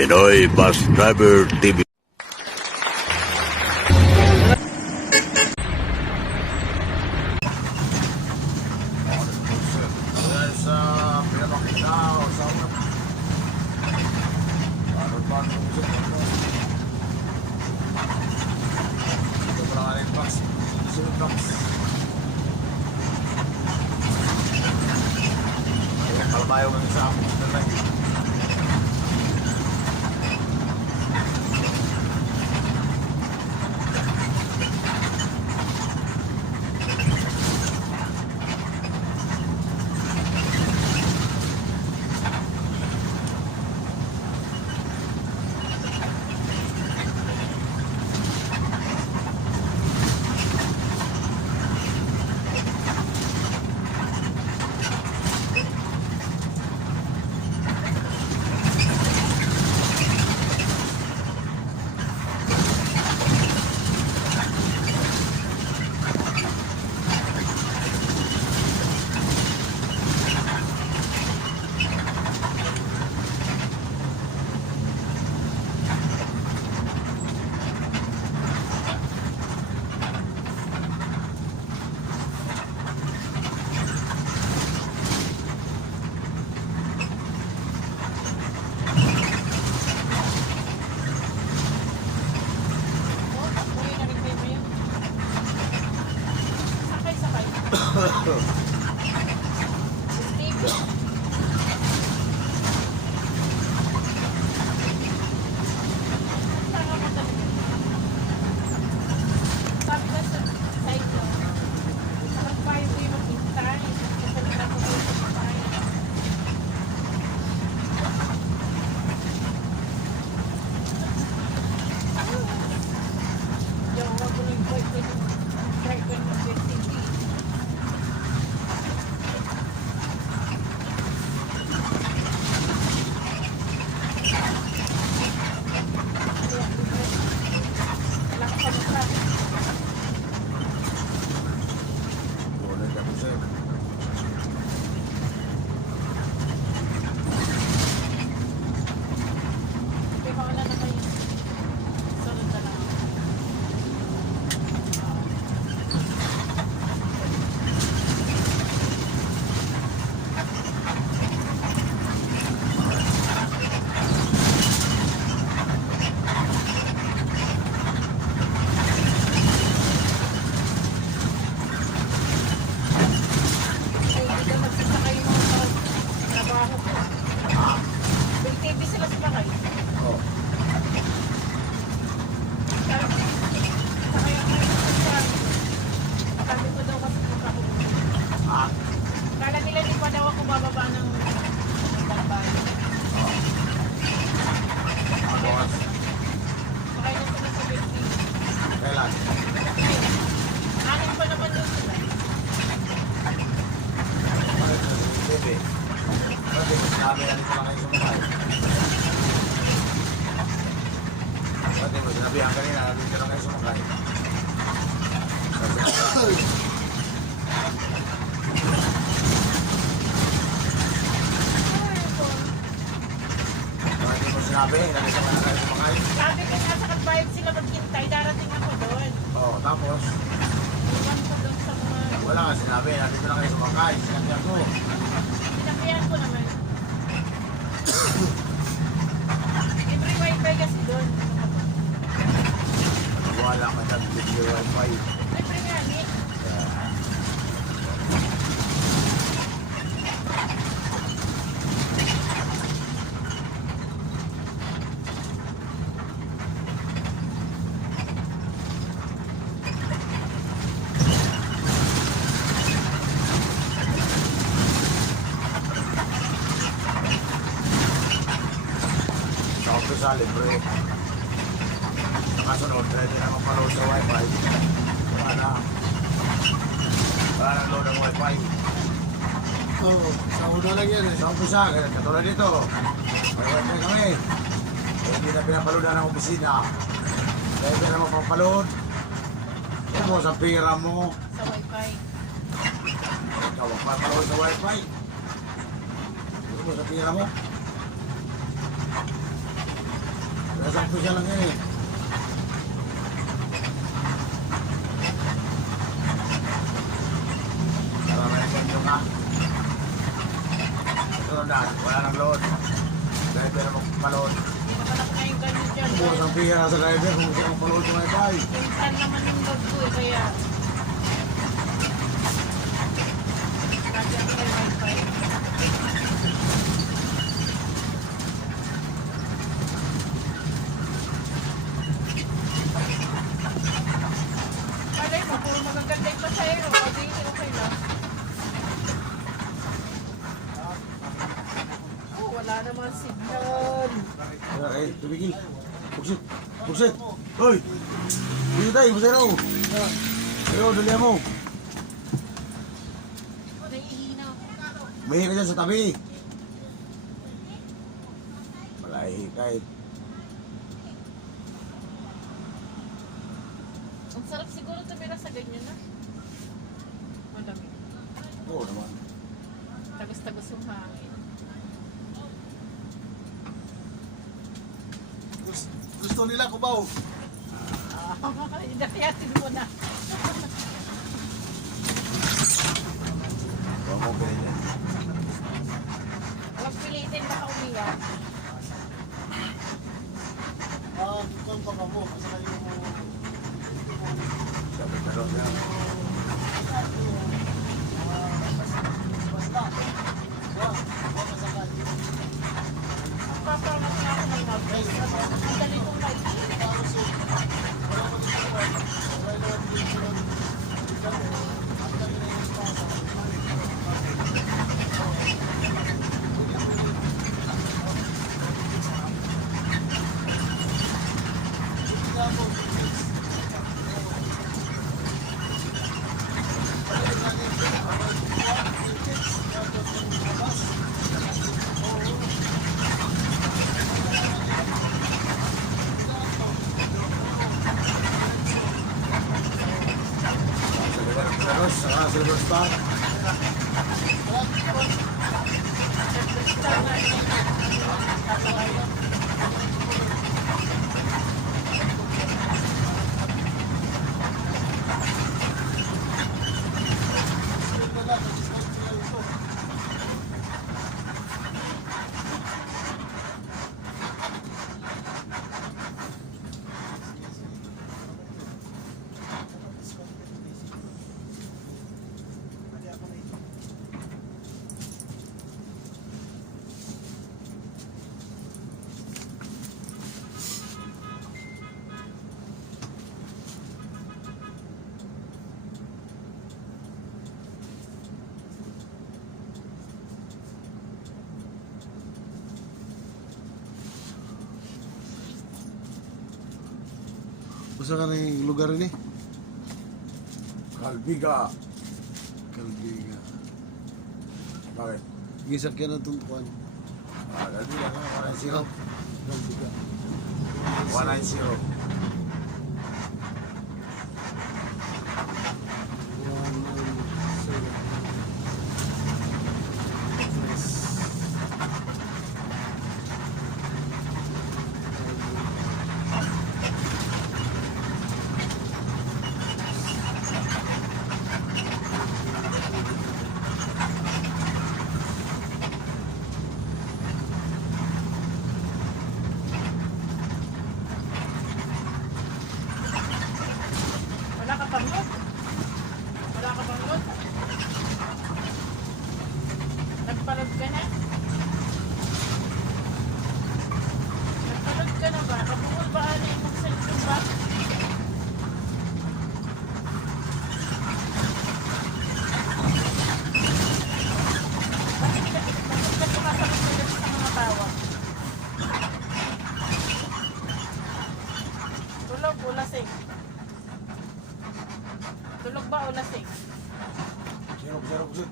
Pinoy Bus Driver TV. Kalbayo kami sa amin. Sinabihan kanina, dito lang kayo sumakay. Hindi mo sinabi, nandito ka na kayo sumakay. Sabi ko nga sa Kalbayog sila maghintay, darating ako doon. Oo, tapos? Iwan ko doon sa mga... Wala nga sinabi, nandito lang kayo sumakay. Sinabihan ko. Sinabihan ko naman. Libre wifi kasi doon. Wala ka dyan, libre wifi. Libre nga ni. Sa umpisa, libre. Kasunod, pwede na magpa-load sa wifi. Wala na load ang wifi. Oo, sa una lang yan eh. Sa umpisa, katulad dito. May wifi kami. Kaya hindi na pinapaloadan ng opisina. Kaya hindi na magpapaload. Ito mo sa pira mo. Sa wifi. Ikaw magpapaload sa wifi. Ito mo sa pira mo. Nasakto siya lang yan eh. Tara na yung ganyo ka. Ito na, wala nang load. Driver na magpaload. Hindi naman ako ngayon ganyan dyan. Bukas ang pira sa driver kung gusto kong paload sa wifi. Pinsan naman yung load ko eh, kaya... Lagi ako may wifi. Malay mo, puro magaganda yung pasahero. Hindi, okay lang. Oh, wala naman signal. Okay, tumigil. Buksit. Buksit. Hoy! Dito tayo, masero. Ayo, dali mo. Naiihinaw. May ka dyan sa tabi. Malahi kahit. Ang sarap siguro tumira sa ganyan na. Madami. Oo naman. Tagas-tagas yung hangin. Gusto nila kubaw. Inakiyatin mo na. Huwag mo ganyan. Huwag pilitin baka umiyak. Kung pa ka mo, kasi kayo mo. Sabi ka rin yan. Basta. Huwag masakay. Papamas na ako ng mag-break. Ang dali kong maiinit. Terus, Silver Star. Basta ka ng lugar ini? Kalbiga. Kalbiga. Bakit? Gisak yan ang tuntukan. Dali lang, 190. Kalbiga. 190. Wala ka pang load? Wala ka pang load? Nagpalod ka na? Nagpalod ka na ba? Kabukol ba ano yung cellphone ba? Bakit ka sumasagot sa mga tawag? Tulog o lasing? Tulog ba o lasing? Zero, buksit.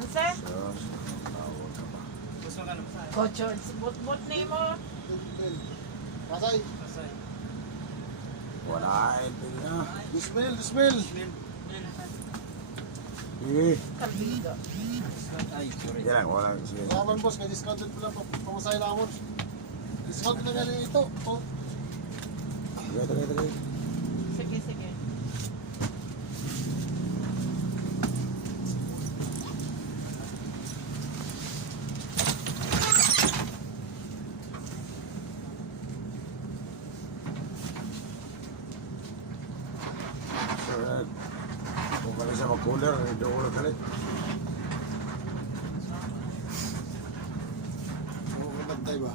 Nasa? Terus, tawag ka ba? Kocho, bot-bot na mo. Pasay. Wala, pili na. Dismil, dismil. Eh, Kalbiga. yan lang, wala. Sige. Kaman boss, kay discounted ko lang. Pamasay na ako. Discount na galing ito. Oh. Tagay. Sige, sige. So, kung kali sa mag-cooler, doon ulit kalit. Bantay ba?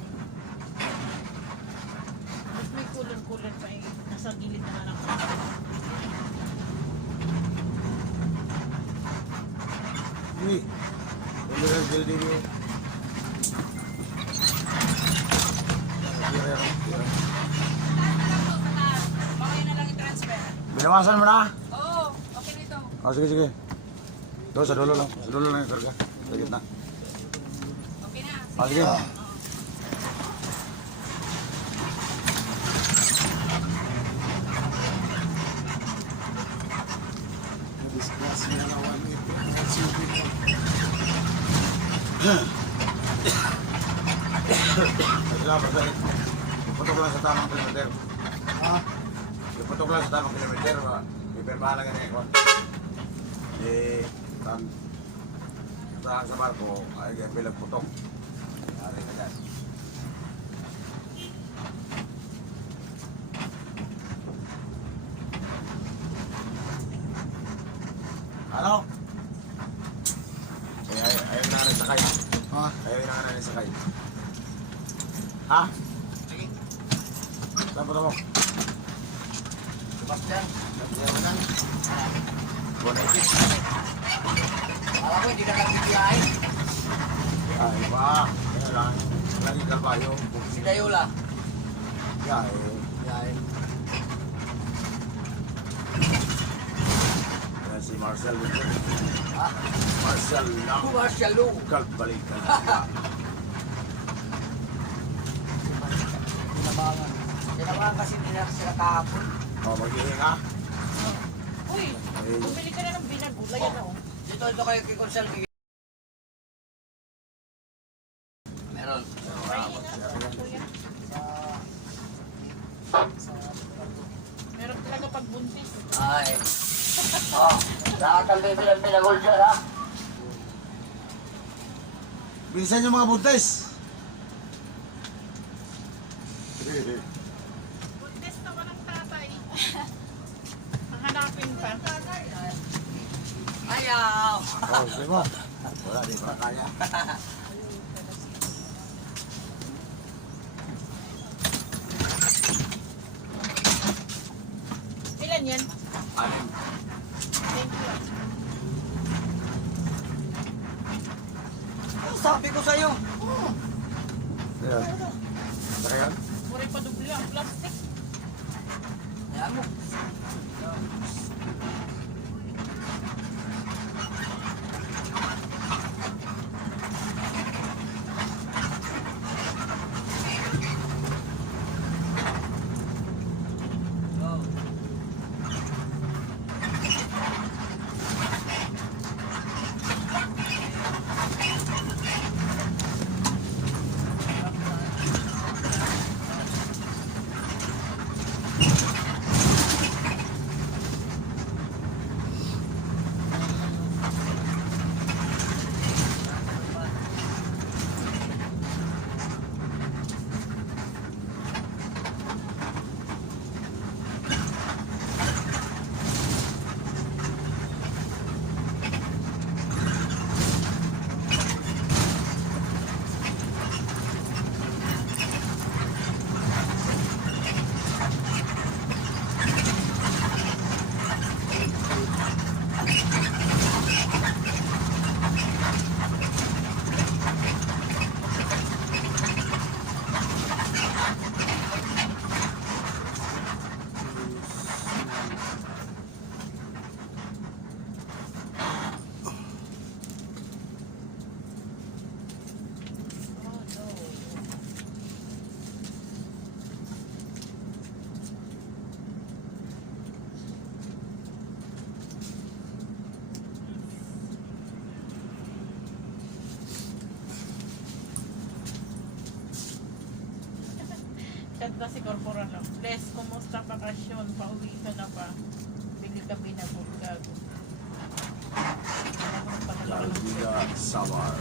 Mas may kulang-kulang pa eh. Nasa gilid naman ako. Ini, cooler building ini. Okay na lang i-transfer. Binawasan mo na? Oo, okay na ito. Oh, sige. Doon, sa dulo lang. Sa dulo lang yung karga. Sa gitna. Okay na. Oh, sige. Discuss niya na 180. Basta, iputok lang sa tamang kilometer. Ha? Iputok lang sa tamang kilometer. Ipirmahan lang yan eh. Eh, saan sa barko, ay bilang putok. Ari ka dyan. Ano? Ayaw na rin sakay. Ha? Ayaw na rin sakay. Ha? Sige. Saan po mo? Sebastian, nagdiyawanan. Bonaitis. Alam ko, hindi na kami biyahe. Ay, ba? Kaya lang. Lagi kalbayo. Si Dayola. Ya, eh. Biyahe. Yan si Marcel. Ha? Marcel lang. Commercial law. Kalbalikan. Kinabangan. Kinabangan kasi hindi na sila kahapon. O, maghihinga. Uy, bumili ka na ng binagulay yan oh. Dito kayo kay Consalvi. Meron. May ingat. Kuya. Meron talaga pag buntis. Ay. Oh, nakakalday bilang binagol dyan ha. Bilisan yung mga buntis. Buntis na ka ng tatay. Hanapin pa. Ayaw. Oh, di ba? Wala, di ba kaya? Ilan yan? Anim. Thank you. Sabi ko sa'yo. Ayan. Ayan. Mura pa dubli ang plastic. Ayan mo. Chat na si Corporal. Les, kumusta bakasyon? Pauwi ka na ba? Bili ka pinagulgag. Lalvida Samar.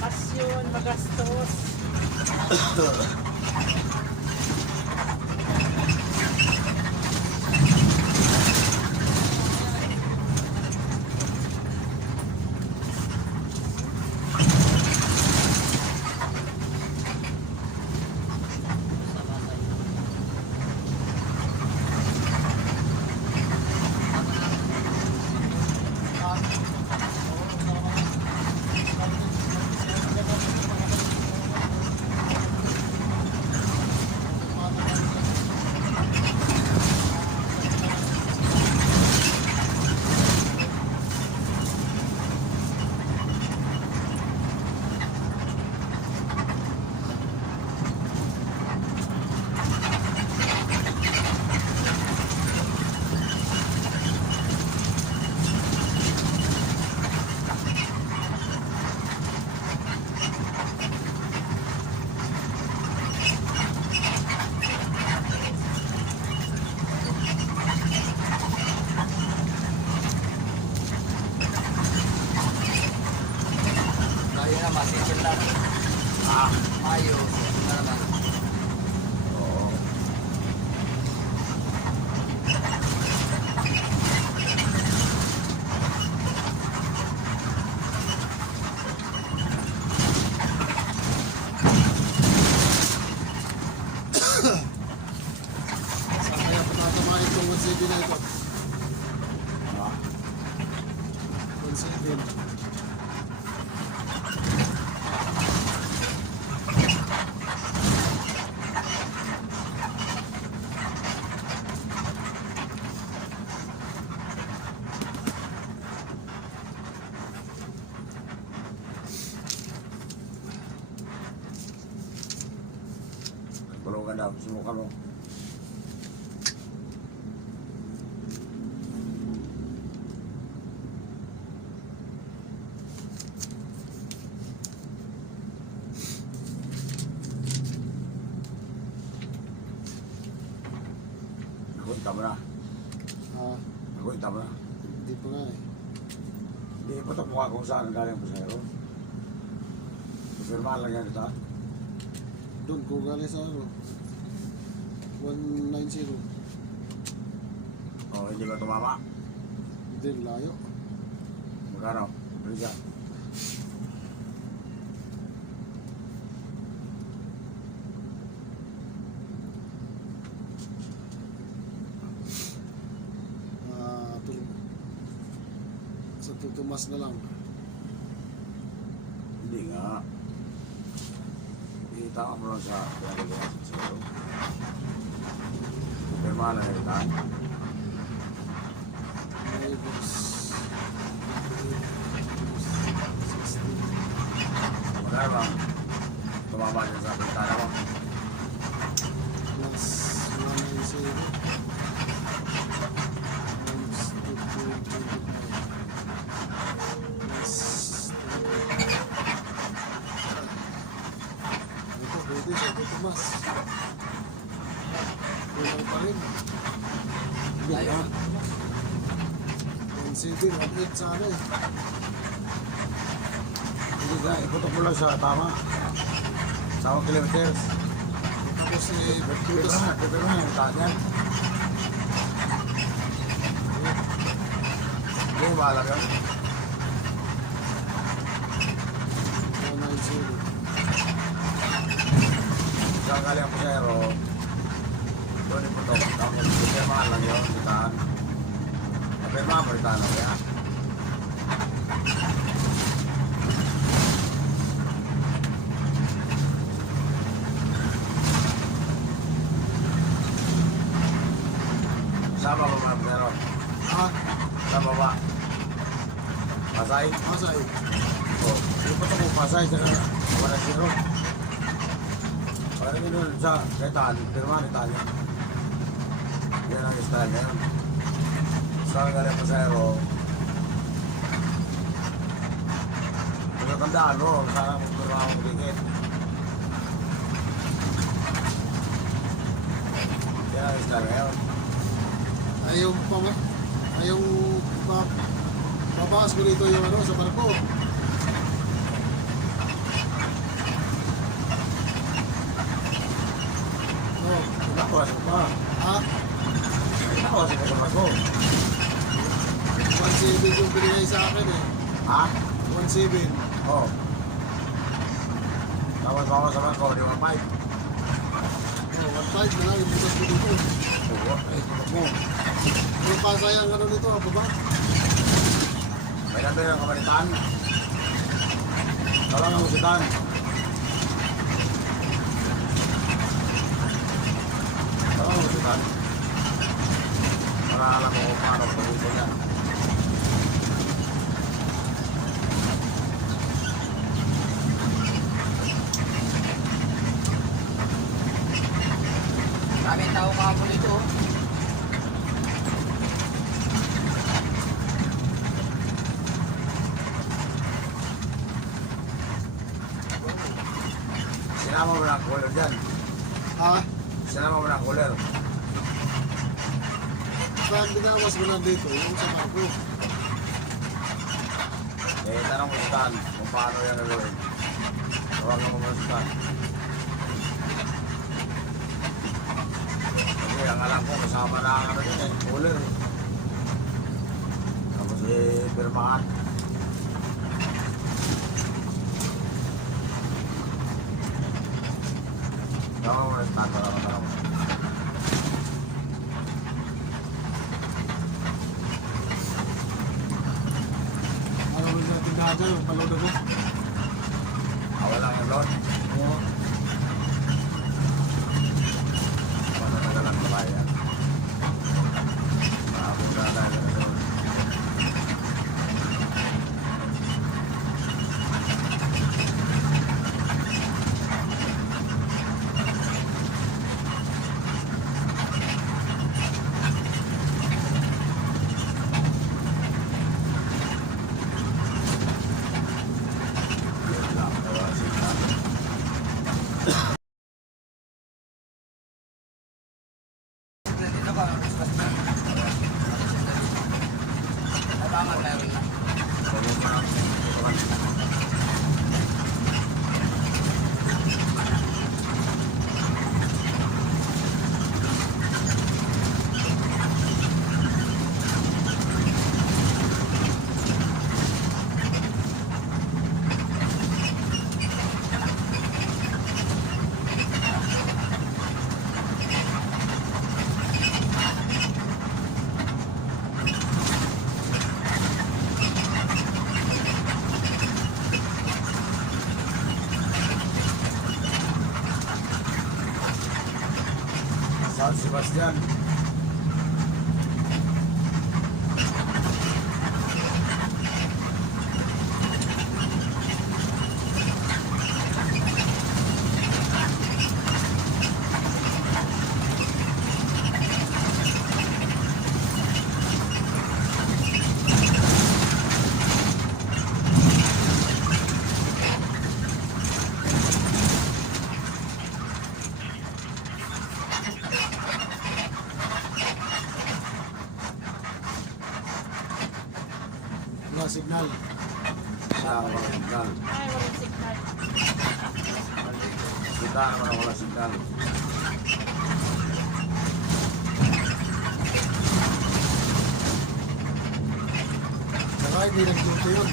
Bakasyon, magastos. Tayo na, masipin lang. Ayos. Ano naman? Oo. Saan kaya patatamaan itong 170 na ito? Ah, 170. Tulungan daw. Subukan mo. Nakunta mo na. Ah, Nakunta mo na. hindi pa nga eh. Hindi pa ito mukha kung saan galing po sa'yo. Firma lang yan ito. Doon ko galing sa ano. 190. O, hindi ba tumama? Hindi, layo. Magkano? Bili siya. Sa tutumas na lang. Hindi nga. Itama mo lang sa pinagagawa sa sa'yo. Firma lang ito. Ay, boss. 16 Wala lang. Tumama din sa pintana mo. plus 190. Times 225. Plus 2. Ito, pwede sa tutumas. Kulang pa rin. Layo. 170, 180 sana eh. Hindi nga, iputok mo lang sa tama. Sa 1 kilometers. Tapos eh, Pipiro na yung taas yan. Hindi, mahalag yan. 190. Saan galing ang pusero, doon iputok. Tapos, pirmahan lang yun, bitaan. Pirmahan mo, bitaan lang yan. Sama mo mga pusero. Ah, Sa baba. Pasay. Pasay. Oh, di pa ito kung Pasay, saka 1-0. Parang yun sa Italia, Pirman, Italia. Yan ang style ngayon. Sa galing pasayro, magkakandaan mo, sana kung pirma akong tingin. Yan ang style ngayon. Ayaw pa ba? Ayaw pa. Pabakas ko dito yung ano sa barko. No. Nakawas ko pa. Ha? Nakawas ko pa ako. 1.7 yung binigay sa akin eh. Ha? 1.7. Oo. Tapos ako sa bangko, di 1.5. Oh, 1.5 na lang yung butas ko dito. Oo, eh, tutok mo. Yung pasay ang ano nito, baba. May nabi ng kamalitan. Talang ang usitan. Talang ang usitan. Para alam ko kung paano pag-ito niya. Daming tao kahapon dito. Sinama mo na ang cooler dyan. Ha? Sinama mo na ang cooler. Saan binawas mo lang dito? Yung sa barko. Eh, tanong mo si Tan kung paano yan gagawin. Tawag mo mo si Tan. Kasi ang alam ko, kasama na ang ano yun eh, cooler. Tapos pirmahan. Tawag mo na si Tan, tawag mo. Ano ba yung tindahan dyan? Yung palodo ko. Wala yung load. Oo. Matatagal ang babayan. Maabot na tayo ng load. Yun lang, tawasin na. Dito ba? Tama, meron na. San Sebastian. Wala signal. Siya ang walang signal. Ay, walang signal. Kita naman ang walang signal. Saka hindi nag-duty yun.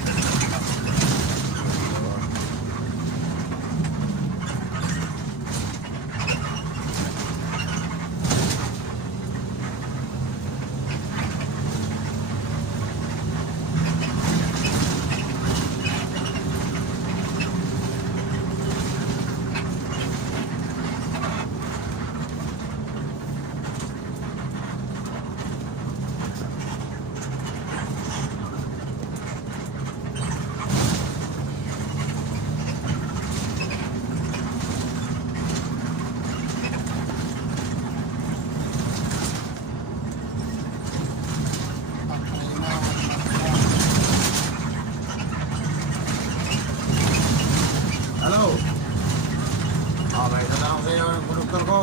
ko sa iyo ng konduktor ko.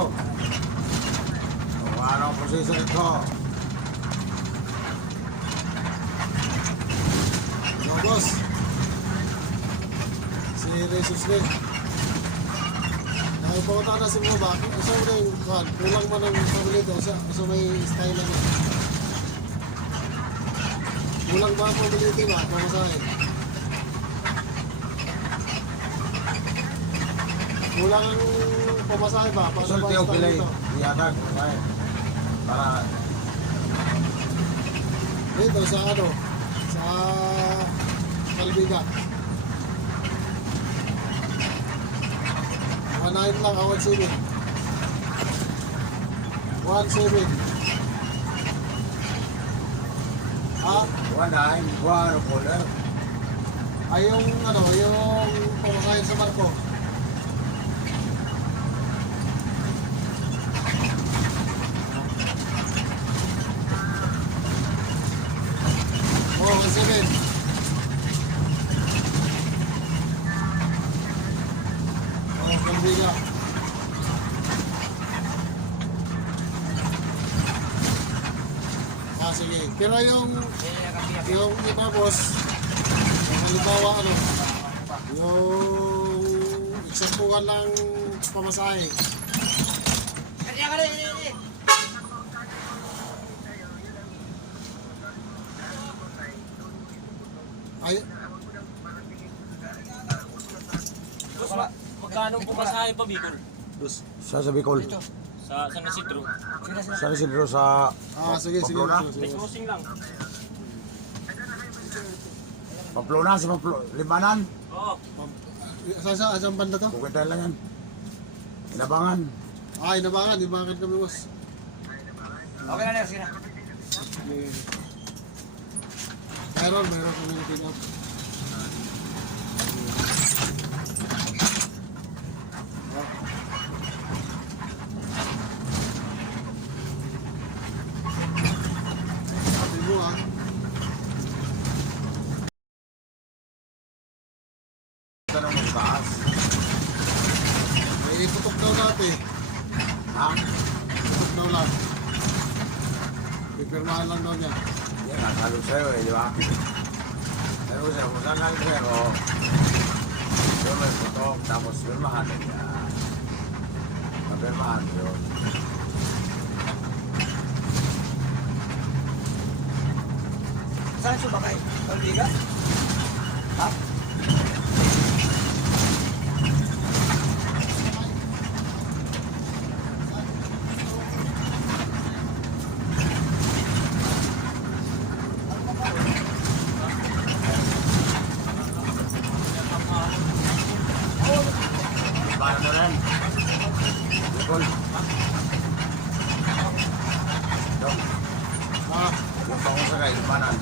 Kung ano ang proseso nito. Yo, boss. Si Jesus Lee. Ay, pumunta ka na si mo ba? Gusto mo na yung kuhan. Kulang man ang paborito. Gusto may style na niya. Kulang ba ang paborito ba? Pamasahin. Kulang ang pamasahin ba? Para Sulti ba o pilay. dito? Iyatag. Okay. Para Dito sa ano? Sa Kalbiga. 1.9 lang, 1.7. 1.7. Ah, buwan na, buwan o color. ay yung ano, yung pamasahin sa barko. Oh, 1.7. Oh, Kalbiga. Ah, sige. Pero yung iba boss, yung halimbawa ano, yung eksampuhan ng pamasahe. Ay, Boss, magkano po kasahay pa, Bicol? Sa Bicol. Sa San Isidro. Sa Isidro sa sige, sige. Pamplona. sige. Closing lang. Pamplona, sa Limanan. Oo. Saan banda to? Kukwenta lang yan. Inabangan. Ah, inabangan kami boss. Okay na, Ner, sige na. Meron kami na pinap. Sabi mo ah. Tanong mo taas. May tutok daw natin. Ha? Tutok daw lang. Pipirmahan lang daw niya. Yan, nakalo sa'yo eh, di ba? Pero siya, kung saan lang pero yun may putok, tapos firmahan na niya. Mapirmahan yun. Saan subakay? Kalbiga? Ha? Paano na rin? Bicol. Yung, Ah, yung pangusagay, Limanan.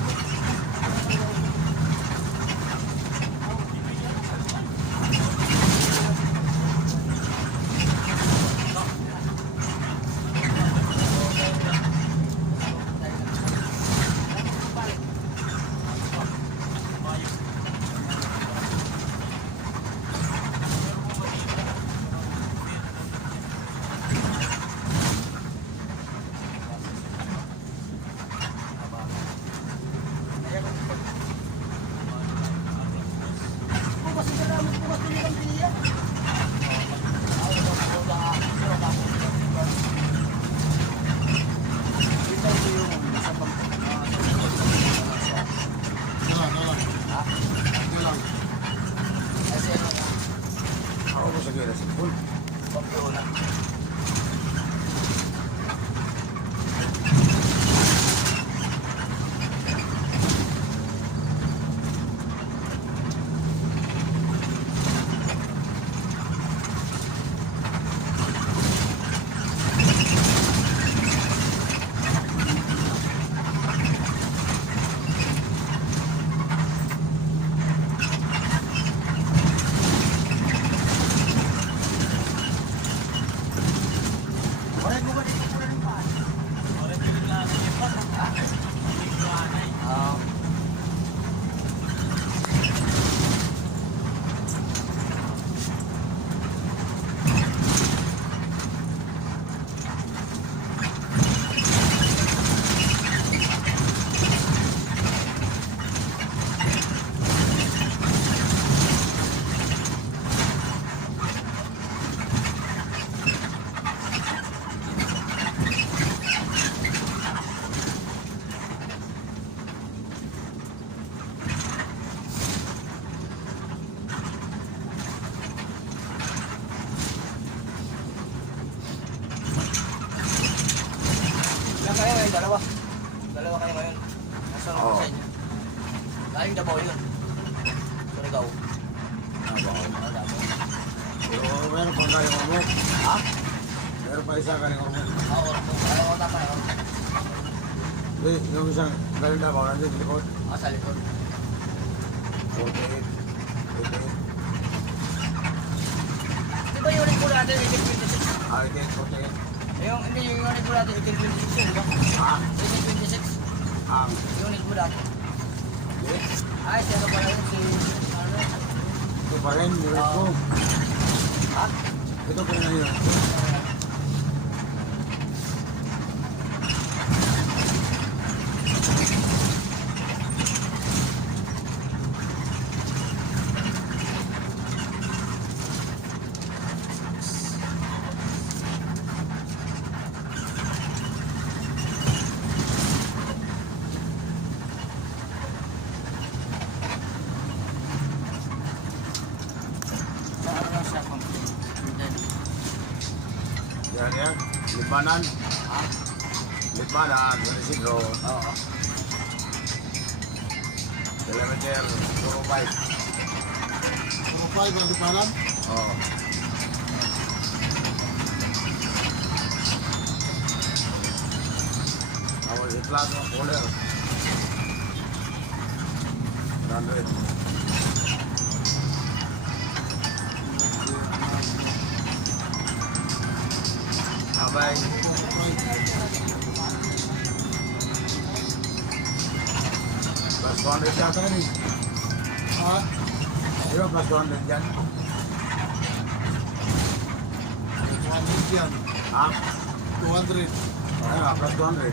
kayo, dalawa. Dalawa kayo ngayon. Nasaan Oo. ko sa inyo? Laing Davao yun. Surigao. Ano ba? Davao. Pero meron pang galing ormok. Ha? Meron pa isa galing ormok. Oo, alam ko tama yun. Hindi, yung isang galing Davao, nandun sa likod. Sa likod. 48. 48. Di ba yung unit po natin, 1826? Ah, 48. Hindi, yung unit po natin, 1826 yun, di ba? Ah, 1826. ang. Yung unit po natin. Hindi. Ay, si ano pala yun, si... Ano? Ito pa rin, yung ko. Ha? Ito pa rin yun. Sa ano lang siya, complaint. Yan yan. Lipanan. Ha? Lipanan. San Isidro. Oo. Kilometer 45. Puro 5 ang lipanan. Oo. Tapos iklas ng cooler. 100. Abay. Plus 200 yata rin. Ha? Di ba plus 200 yan? 200 yan. Ha? 200. Ano nga, plus 200.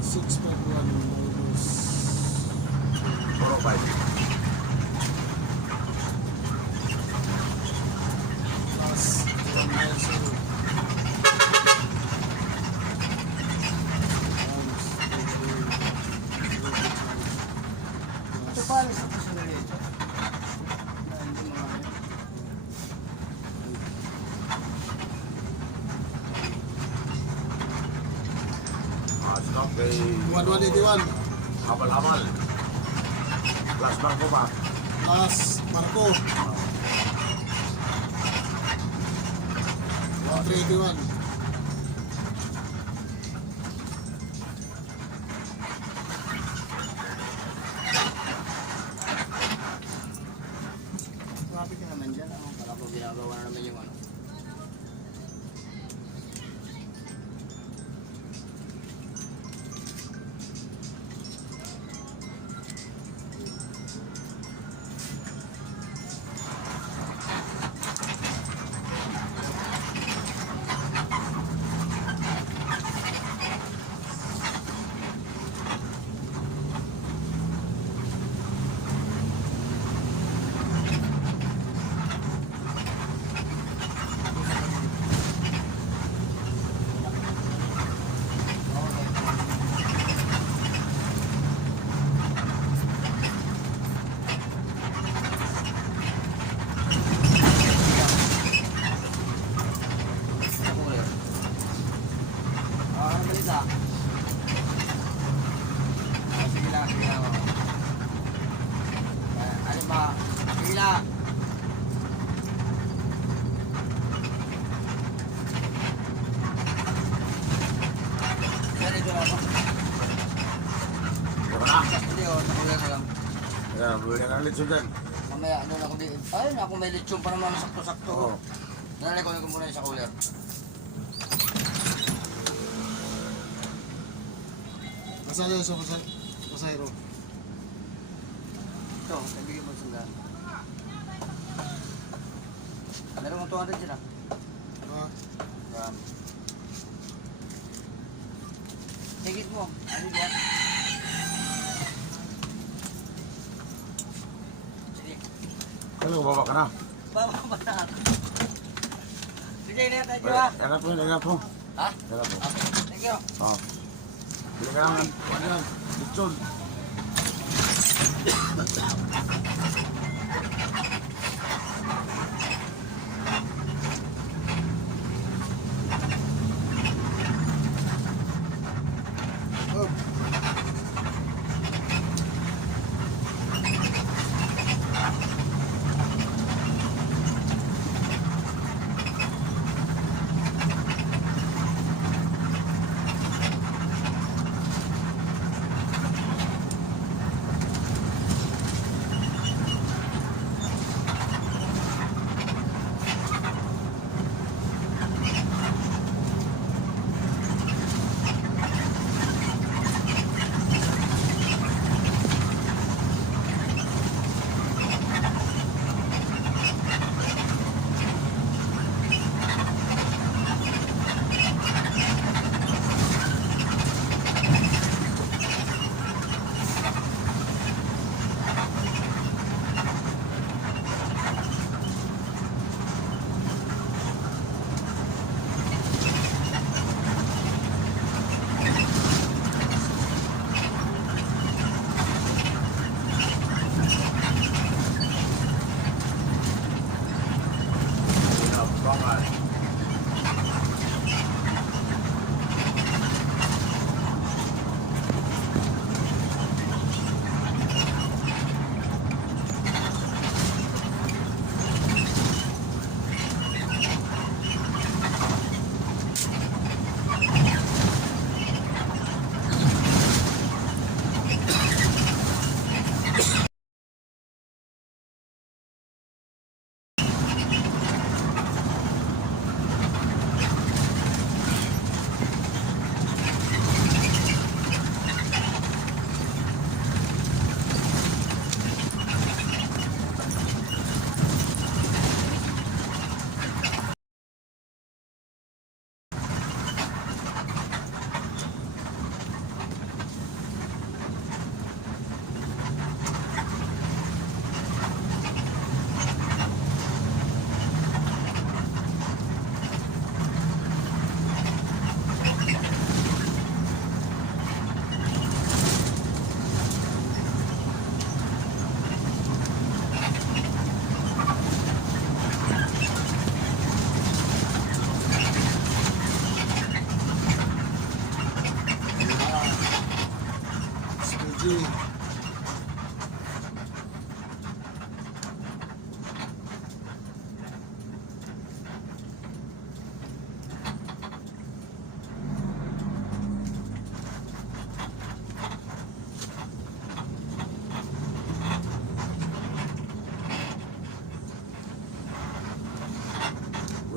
Six pack one minus 405. plus 190. Ito paano sa kasunod ito? Na hindi mga... Ah, stop kay... 1181 Habal-habal. Plus bang ko ba? plus Marco 1381. Grabe ka naman dyan. Ano? Kala ko ginagawa na naman yung ano. Sa cooler. Ano balita? Sige lang, sige lang ako. Ano ba? Sige lang. Ganito ako. Ito na. Hindi oh, sa cooler na lang. Ayan, buli na ng litso dyan. Mamaya ano na ako din. Ayun, ako may lechon pa naman sakto-sakto. Oo. Nalagay ko muna yun sa cooler. Kasali sa pasahero. Ito, kaibigan mo sandaan. Meron kong 200 dyan ah. Ha? Tigit mo. Ano dyan? Sige. Ano, baba ka na. Baba ba na ako? Sige, ingat tayo ha. Ingat mo, ingat mo. Ha? Ingat mo. Okay, thank you. Oo. Bili ka naman. Ano yan? Litson.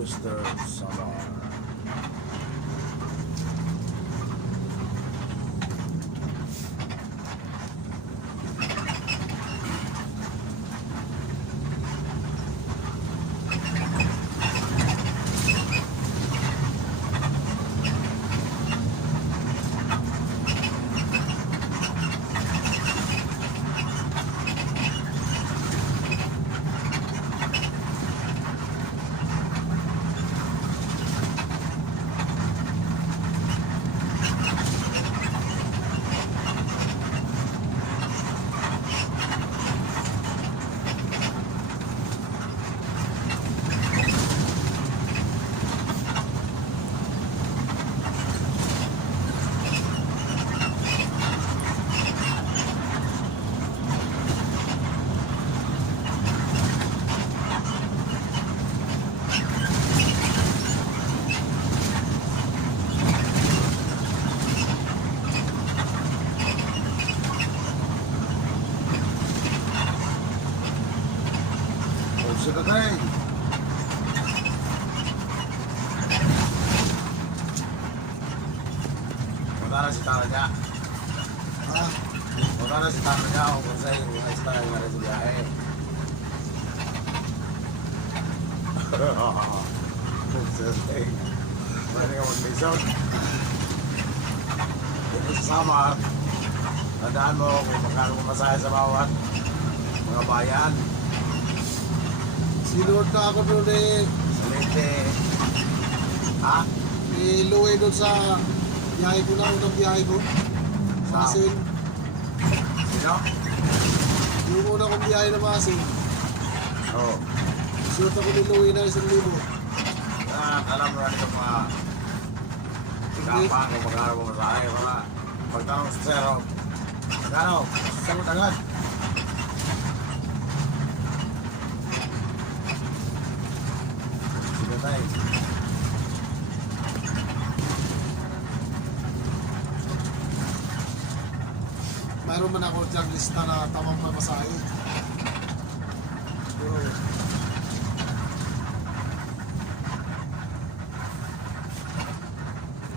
Mr. Samar. Sudah kering. Magkano si tangannya? Ha? Magkano si tangannya kung sa iyo ay sa tangan nga rin sa biyahe? Interesting. Pwede ka mag-lison. Dito sa Samar, tandaan mo kung magkano pumasaya sa bawat mga bayan. Sinuod na ako doon eh. Salite. Ha? Iluwi doon sa biyahe ko na, unang biyahe ko. Sa- Masin. Sino? Yung una kong biyahe na Masin. Oo. Sinuod ako niluwi na 1,000. Alam mo na itong mga kapang kung magkano pumasaya. Para pagtanong sa zero, magkano? Sagot agad. Sige tayo. Mayroon man ako diyang lista na tamang pamasahe. Pero,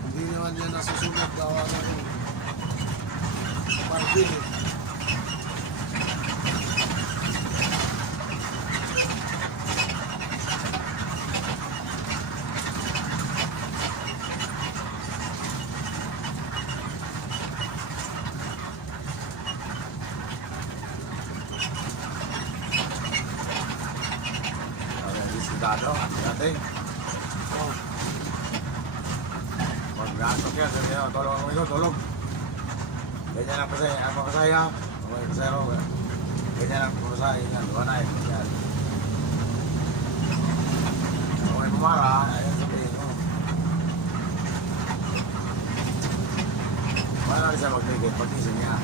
hindi naman yan nasusunod gawa ng parking eh. Dado, natin. Oh, Pag-gatok yan, sabi niya, tulog ako ikaw, tulog. Ganyan ang pasaya, ang pasaya. Okay, pasaya ko. Ganyan ang pasaya, yan, diba na, yan. Okay, pumara, ayun sabihin mo. Paano rin siya mag-ticket, pag-isip niya.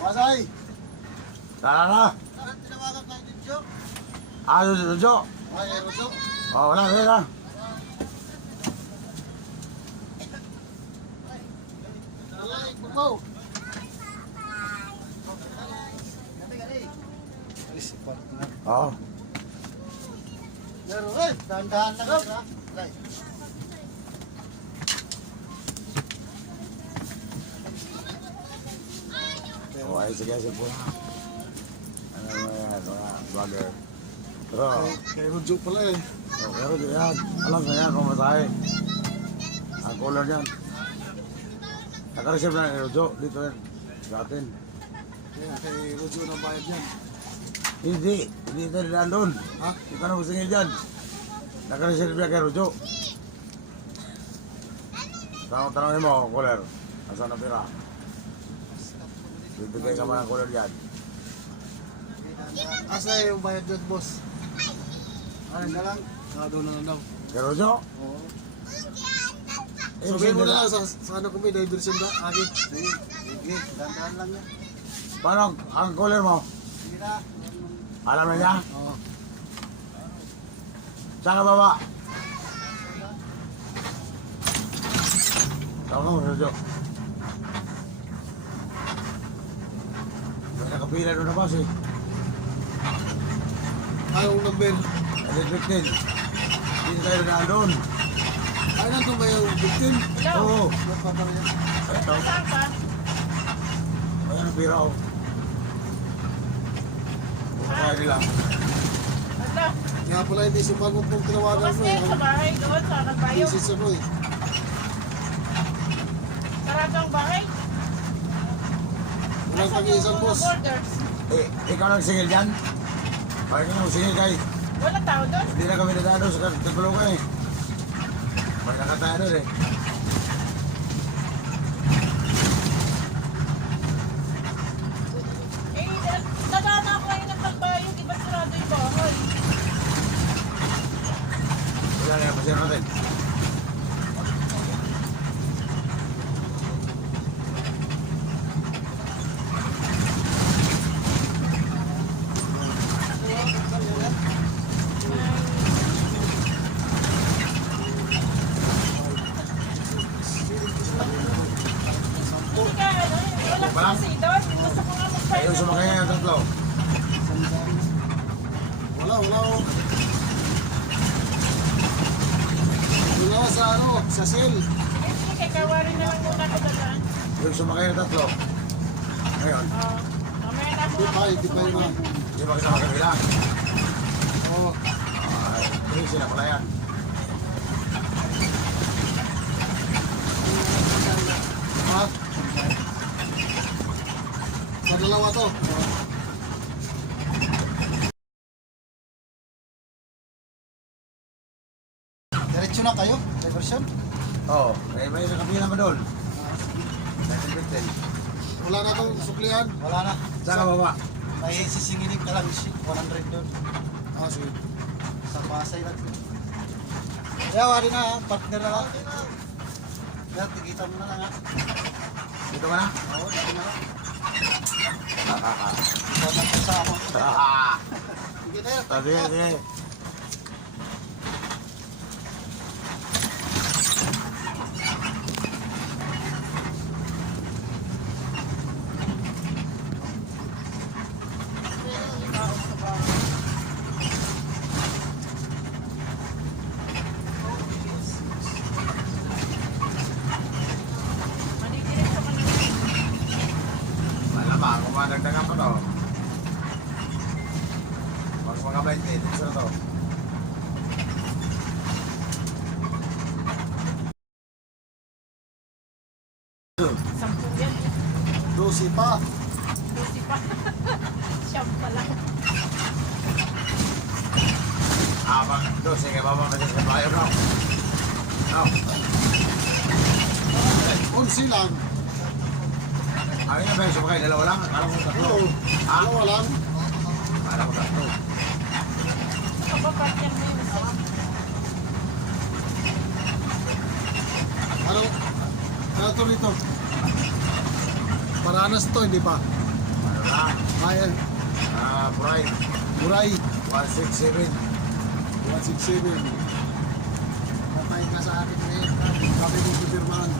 Pasay! Tara na! Saan tinawagan kayo din, Jo? Jojo! Ay, Rojo. Oh, wala, wala. Ay, Bukaw. Oo. Pero, eh, dahan-dahan lang ha. Ay. Oh, ay, sige, sige po na. Ano mo yan, mga vlogger. Pero, Kay Rojo pala eh. oh, pero yan, alam na yan kung masahe. Ang color niyan. Naka-receive na ni Rojo, dito yan, sa atin. Ayan, kay Rojo na bayad yan. Hindi tayo nandun. Ha? Ikaw na masingil dyan. Naka-receive na kay Rojo. Tanongin mo, color. Asan na pira? Bibigay ka ba ng color dyan? Asa yung bayad dyan, boss? Ano na lang? Doon na lang daw. Kay Rojo? Oo. Eh, Sabihin mo masingil na lang sa ano kami, diversion ba? Agi. Sige, dahan-dahan lang yan. Paano ang color mo? Sige na. Alam na niya? Oo. Saan ka baba? Ako, Rojo. May nakapila doon na bus eh. Anong number? Electric din. Hindi tayo na doon. Ay, nandun ba yung victim? Hello? Oo. Nagpapareha. Ito. Saan ka? Ayan ang pira ko. Kaya nila. Hello? Kaya pala hindi sumagot kung tinawagan Bukas mo kayo sa bahay doon sa Nagbayo. Message ako eh. Karagang bahay. Walang pag-iisang boss. Borders. Eh, ikaw nagsingil dyan? Bakit ka nagsingil kay? Wala tao doon. Hindi na kami nadado sa Tagulukan eh. May nakatayo doon eh. Eh, nadaan ako ngayon ng Nagbayo. Di ba sarado yung bahay? Wala na yung pasir natin. Hindi ka, ano, wala Wala. kasi doon. Gusto ko nga mag-file. Ayun, sumakay nga yung tatlo. Wala, wala ako. Wala ako sa ano, sa cell. Sige, sige, kay Kawarin na lang muna ako dadaan. Yung sumakay yung tatlo. Ngayon, Mamaya na ako. Di pa yun ah. hindi ba kasama kabila? Oo. Ay, hindi sila pala yan. Ha? Sa dalawa to. Diretso na kayo? Diversion? Oo, may isa kabila naman doon. Natin. Wala na tong suklihan? Wala na. Saan ka baba? May sisingilin ka lang, 100 doon. Ah, sige. Sa Pasay lang. Kaya wari na ha, partner na lang. Kaya tigita mo na lang ha. Dito ka na? Oo, dito na lang. Ah. Ikaw na po sa ako. Sige na yan. Sige, sige. Manidiretso ka na. Malamang, kung madagdagan pa to. Mas mga 20, dito na to. Sampu yan. 12 pa. Lucy pa. Siyam pa lang. Abang, doon, sige, baba ka sa bayo, no? No? 11 lang. Ayun na ba yung sumakay, dalawa lang? Alam mo tatlo. Oo. Dalawa lang. Alam mo tatlo. Kapapat yan mo yung isa. Ano to rito? Paranas to, hindi pa. Ano lang? Bayan. Buray. Buray. 167. 167. Patay ka sa akin ngayon. Kami mo pipirmahan.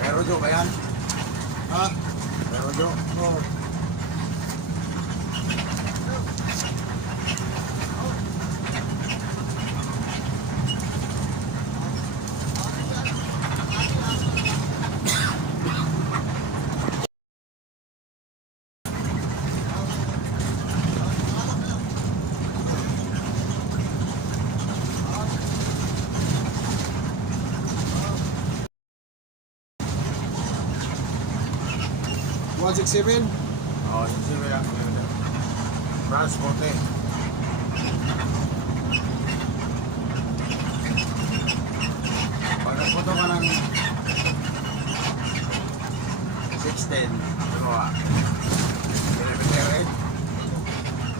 Pero Jo, ba yan? Ha? Pero Jo. Oo. Oh, 167. Oo, yung sila yan. Transport eh. Pag nagpunta ka ng 610, ano ba? Kilometer eh.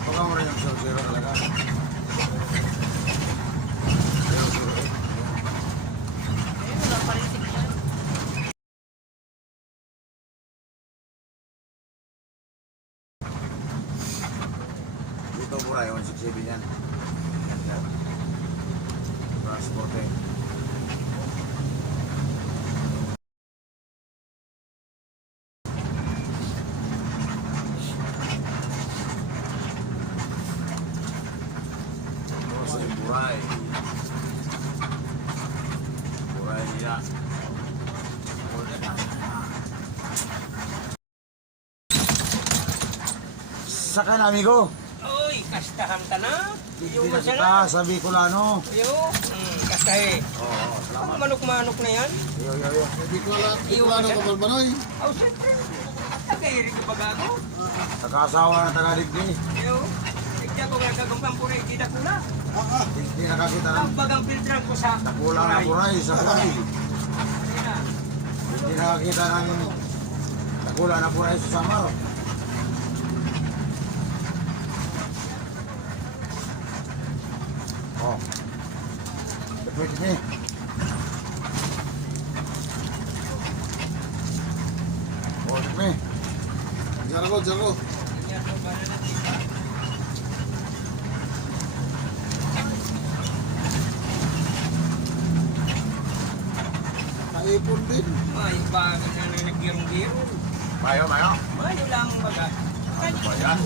Huwag mo rin yung 00 talaga. 008. Ayun, wala pa rin signal. Dito Buray, 167 yan. transporte. Ito sa Buray. Buray nila. Saka na, amigo. Uy, kastahan ka na. Hindi Yung na masya kita sa Bicolano. Yo, kastahe. Oo, salamat. Manok-manok na yan. Yo. Hindi ko alam ka malmanoy. Oh, siyempre. Tagairi ko pag-ako. Nakasawa na taga-digdi. Yo, hindi ako gagagumpang pura, hindi na kula. Hindi nakakita ng Ang bagang filtran ko sa nakulang na buray sa buray. Hindi nakakita ng nakulang na buray sa samar. Oh. Pwede. Oh, dami. Jaro. Naipon din. May bagay na naggirong-girong. Mayo. Mayo lang baga. Ano ba yan?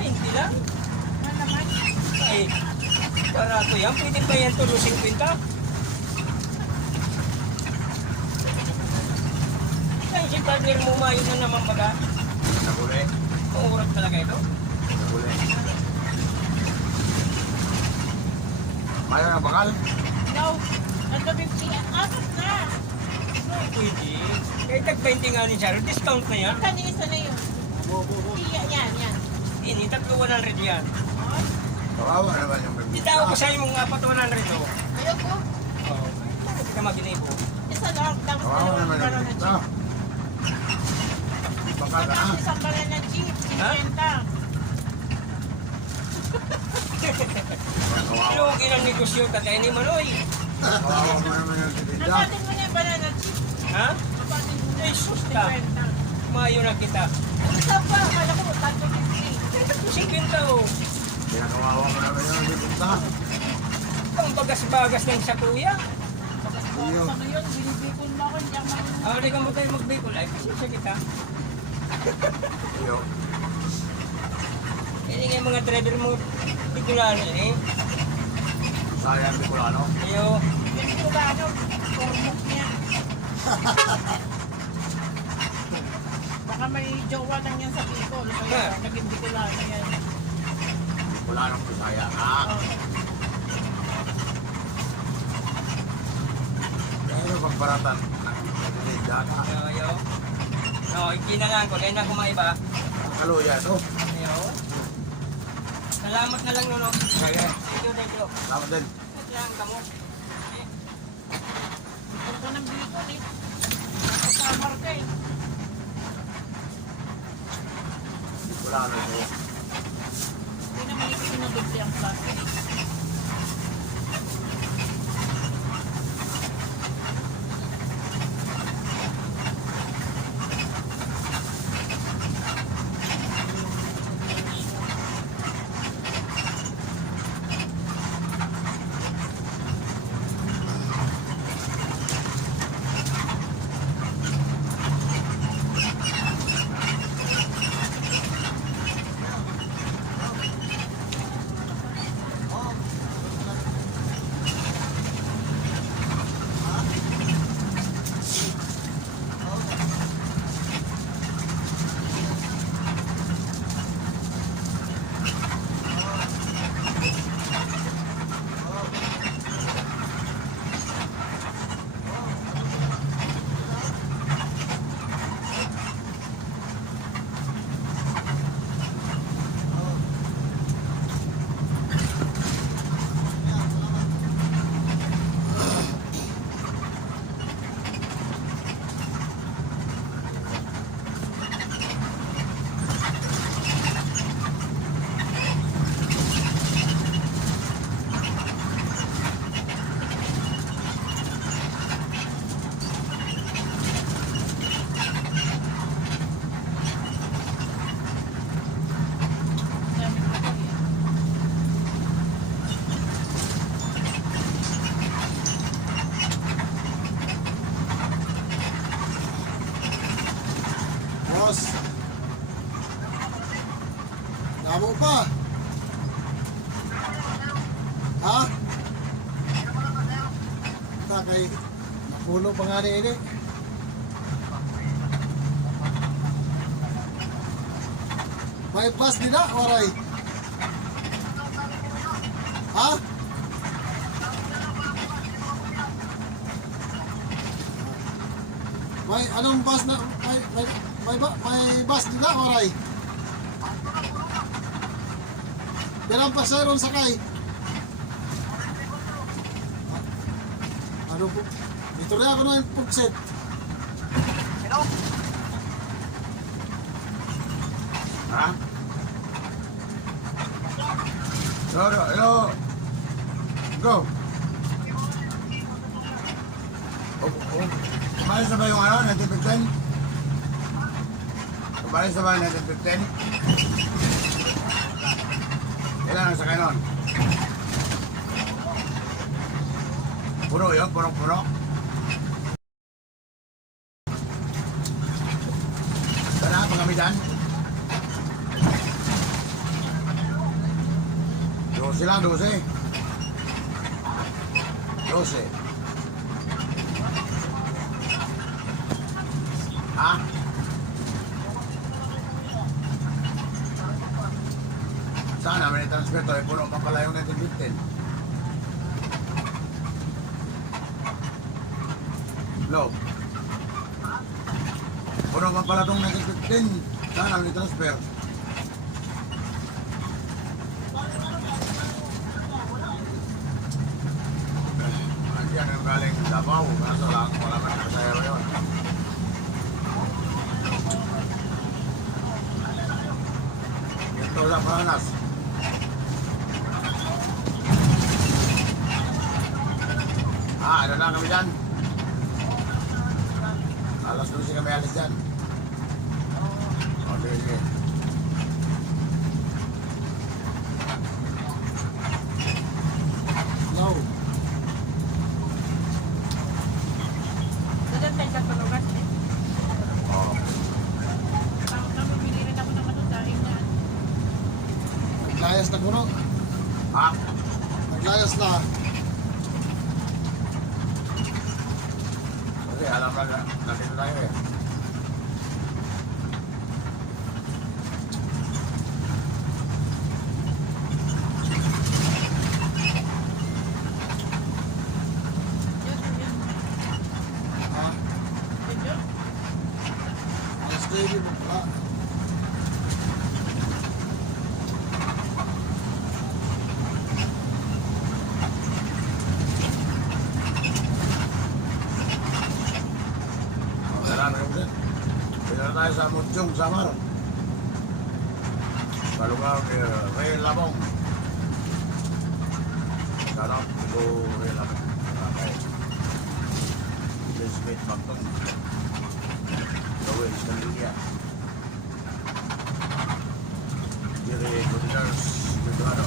20 lang. Malaman. Ay, barato yan. Pwede ba yan tulo 50? Ay, si partner mo mayo na naman baga. Naguli. Uurap talaga ito. Naguli. Mayo na bakal? No. Ang gabi apat na. Pwede. Kahit tag-20 nga ni Charo, discount na yan. Kanina isa na yun. Yan. Ini, tatlo 100 yan. Kawawa naman yung Hindi daw ko sa'yo mong 4 100 oh. Ayoko. Oo. Hindi ka maginibo. Isa lang. Tapos Kawawa naman dalawang yung bala na kita. jeep. Bakal ka Tapos isang bala na jeep. 50. Kawawa. Yung ilang negosyo tatay ni Manoy. Kawawa mo naman yung titinda. Napatin mo na yung bala na jeep. Ha? Napatin mo na Ay, yung sus ka. 50. Mayo na kita. Isa pa. Kala ko 350. 50 oh. Kaya kawawa mo naman yung titinda. Ang bagas-bagas ng sa kuya. Ayun. Sa ngayon, binibikon mo ako. Hindi ako marunong. Hindi ka mo tayo magbikol. Ay, kasi sa kita. Ayun. Hindi nga yung mga driver mo. Bicolano eh. Sayang Bicolano. Ayo. Hindi ko ba ano? Kormok niya. Baka may jowa lang yan sa Bicol. Kaya naging Bicolano yan. Bicolano Bisaya. Ah. Oh. Pero pagbaratan ng titinda ka. Ayo. No, ikinalan ko. Dahil na kumaiba. Kaluya to. Ayo. Salamat na lang no. Sige. Thank you. Salamat din. Lang kamo. Ito ng Bicol eh. Kasama ka eh. Bicolano to. Hindi naman ito sinudubli ang plastic. Amo pa. Ha? Kay napulo pa nga rin eh. May bus din na, waray. Ha? May anong bus na may bus din na, waray. Pirang paseron sakay. Ano po? Dito rin ako na yung pugset. Ha? Hello. Go. Kumalis na ba yung ano, 1915? Kumalis na ba yung 1915? Kailan ang sakay nun? Puno yun, puno. Sana, pagamitan. 12 lang, 12. 12. Ha? Sana may transfer to, puno pa pala yung 1915. Hello? Puno pa pala itong 1915. Sana may transfer. Yan ang galing Davao, kaso lang wala man nakasaya yun. Ito sa Paranas. Ano na kami dyan? Alas 12 kami alis dyan. Okay, sige. No. Doon tayo sa tulugan eh. Oo. Namimili rin ako ng ano dahil na. Naglayas na kuno. Ha? Naglayas na. Kasi alam na nandito tayo eh. Yun. Ha? Yun. Alas 9 mo pala. Tara na kami dyan. Pila na tayo sa Mutjong, Samar. Sa lugar ni Ray Labong. Sarap, ito Ray Labong. Okay. Smith Magton. Gawin sa linya. Diri Gudinars, Gudinaro.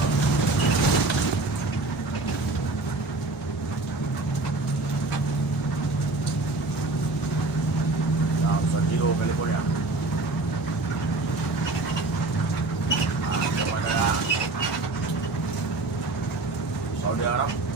San Diego, California. Saudi Arab.